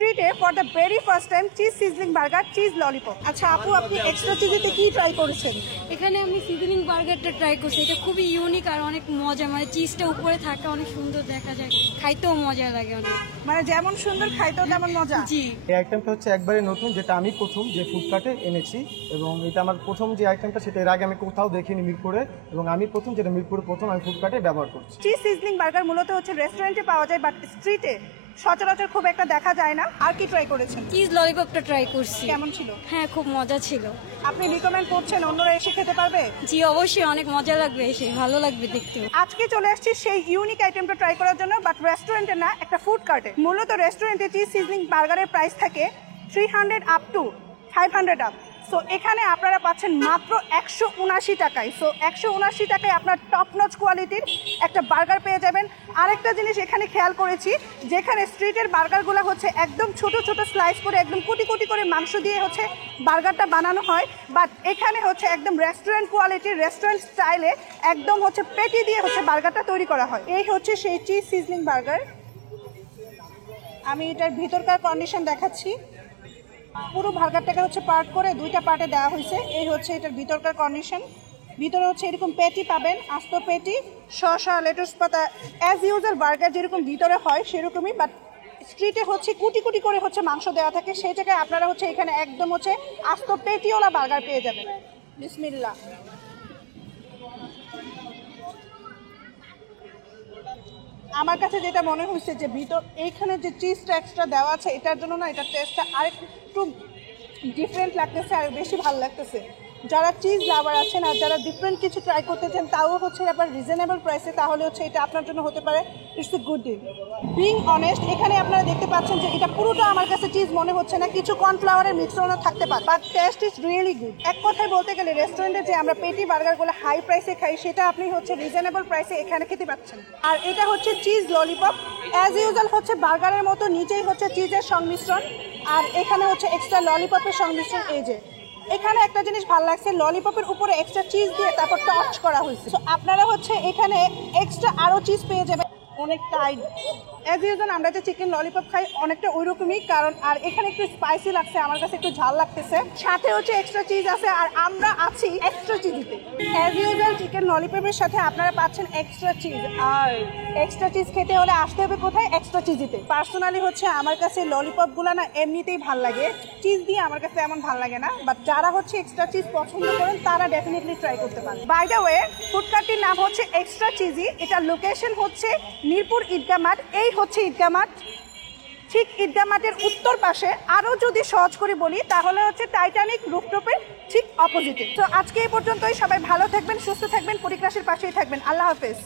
ট্রিটে for the very first time cheese sizzling burger cheese lollipop. আচ্ছা আপু, আপনি extra চিজেতে কি ট্রাই করেছেন? এখানে আমি সিজনিং বার্গারটা ট্রাই করছি। এটা খুবই ইউনিক আর অনেক মজা, মানে চিজটা উপরে থাকে, অনেক সুন্দর দেখা যায়, খাইতেও মজা লাগে অনেক। মানে যেমন সুন্দর খাইতেও তেমন মজা। জি, এই আইটেমটা হচ্ছে একবারে নতুন, যেটা আমি প্রথম যে ফুডকার্টে এনেছি, এবং এটা আমার প্রথম যে আইটেমটা সেটা এর আগে আমি কোথাও দেখিনি মিরপুরে, এবং আমি প্রথম যেটা মিরপুরে প্রথম আমি ফুডকার্টে ব্যবহার করছি। চিজ সিজলিং বার্গার মূলত হচ্ছে রেস্টুরেন্টে পাওয়া যায়, বাট স্ট্রিটে সচরাচর খুব একটা দেখা যায় না। আর কি ট্রাই করেছেন? চিজ ললিপপটা ট্রাই করছি। কেমন ছিল? হ্যাঁ, খুব মজা ছিল। আপনি রিকমেন্ড করছেন অন্যরা এসে খেতে পারবে? জি অবশ্যই, অনেক মজা লাগবে, এসে ভালো লাগবে দেখতে। আজকে চলে আসছি সেই ইউনিক আইটেমটা ট্রাই করার জন্য, বাট রেস্টুরেন্টে না, একটা ফুড কার্টে। মূলত রেস্টুরেন্টে চিজ সিজলিং বার্গারের প্রাইস থাকে 300 আপ টু 500 আপ। সো এখানে আপনারা পাচ্ছেন মাত্র 179 টাকায়। সো 179 টাকায় আপনার টপ নচ কোয়ালিটির একটা বার্গার পেয়ে যাবেন। আরেকটা জিনিস এখানে খেয়াল করেছি, যেখানে স্ট্রিটের বার্গারগুলো হচ্ছে একদম ছোট ছোট স্লাইস করে একদম কোটি কোটি করে মাংস দিয়ে হচ্ছে বার্গারটা বানানো হয়, বাট এখানে হচ্ছে একদম রেস্টুরেন্ট কোয়ালিটির, রেস্টুরেন্ট স্টাইলে একদম হচ্ছে পেটি দিয়ে হচ্ছে বার্গারটা তৈরি করা হয়। এই হচ্ছে সেই চিজ সিজলিং বার্গার। আমি এটার ভিতরকার কন্ডিশন দেখাচ্ছি। পুরো বার্গারটাকে হচ্ছে পার্ট করে দুইটা পার্টে দেওয়া হয়েছে। এই হচ্ছে এটার ভিতরকার কন্ডিশন। ভিতরে হচ্ছে এরকম পেটি পাবেন, আস্ত পেটি, শসা, লেটুস পাতা, অ্যাজ ইউজুয়াল বার্গার যেরকম ভিতরে হয় সেরকমই, বাট স্ট্রিটে হচ্ছে কুটি কুটি করে হচ্ছে মাংস দেওয়া থাকে। সেই জায়গায় আপনারা হচ্ছে এখানে একদম হচ্ছে আস্ত পেটিওয়ালা বার্গার পেয়ে যাবেন। বিসমিল্লাহ। আমার কাছে যেটা মনে হচ্ছে যে এইখানে যে চিজটা এক্সট্রা দেওয়া আছে, এটার জন্য না এটার টেস্টটা আরেকটু ডিফারেন্ট লাগতেছে, আর বেশি ভালো লাগতেছে। যারা চিজ লাভার আছেন আর যারা ডিফারেন্ট কিছু ট্রাই করতে চান, তাও হচ্ছে আবার রিজনেবল প্রাইসে, তাহলে হচ্ছে এটা আপনার জন্য হতে পারে it's a good deal. Being honest, এখানে আপনারা দেখতে পাচ্ছেন যে এটা পুরোটা আমার কাছে চিজ মনে হচ্ছে না, কিছু কর্নফ্লাওয়ারের মিশ্রণও থাকতে পারে, but test is really good. এক কথায় বলতে গেলে রেস্টুরেন্টে যে আমরা পেটি বার্গারগুলো হাই প্রাইসে খাই, সেটা আপনি হচ্ছে রিজনেবল প্রাইসে এখানে খেতে পাচ্ছেন। আর এটা হচ্ছে চিজ ললিপপ। অ্যাজ ইউজুয়াল হচ্ছে বার্গারের মতো নিচেই হচ্ছে চিজের সংমিশ্রণ, আর এখানে হচ্ছে এক্সট্রা ললিপপের সংমিশ্রণ। এই যে এখানে একটা জিনিস ভালো লাগছে, ললিপপের উপরে এক্সট্রা চিজ দিয়ে তারপর টচ করা হয়েছে। তো আপনারা হচ্ছে এখানে এক্সট্রা আরও চিজ পেয়ে যাবেন। অনেক টাইট অ্যাজ ইউজুয়াল আমরা যে চিকেন ললিপপ খাই অনেকটা ওই রকমই, কারণ আর এখানে একটু স্পাইসি লাগছে, আমার কাছে একটু ঝাল লাগতেছে, সাথে হচ্ছে এক্সট্রা চিজ আছে, আর আমরা আছি এক্সট্রা চিজ দিতে। অ্যাজ ইউজুয়াল চিকেন ললিপপের সাথে আপনারা পাচ্ছেন এক্সট্রা চিজ, আর এক্সট্রা চিজ খেতে হলে আসতে হবে কোথায়? এক্সট্রা চিজ দিতে। পার্সোনালি হচ্ছে আমার কাছে ললিপপগুলো না এমনিতেই ভাল লাগে, চিজ দিয়ে আমার কাছে এমন ভাল লাগে না, বাট যারা হচ্ছে এক্সট্রা চিজ পছন্দ করেন তারা ডেফিনেটলি ট্রাই করতে পারেন। বাই দ্য ওয়ে, ফুডকার্টটির নাম হচ্ছে এক্সট্রা চিজি। এটার লোকেশন হচ্ছে মিরপুর ঈদগাহ মাঠ। এই হচ্ছে ঈদগাহ মাঠ, ঠিক ঈদগাহ মাঠের উত্তর পাশে। আরও যদি সহজ করে বলি তাহলে হচ্ছে টাইটানিক রুফটপের ঠিক অপোজিটে। তো আজকে এই পর্যন্তই। সবাই ভালো থাকবেন, সুস্থ থাকবেন, পরিক্রাসের পাশেই থাকবেন। আল্লাহ হাফেজ।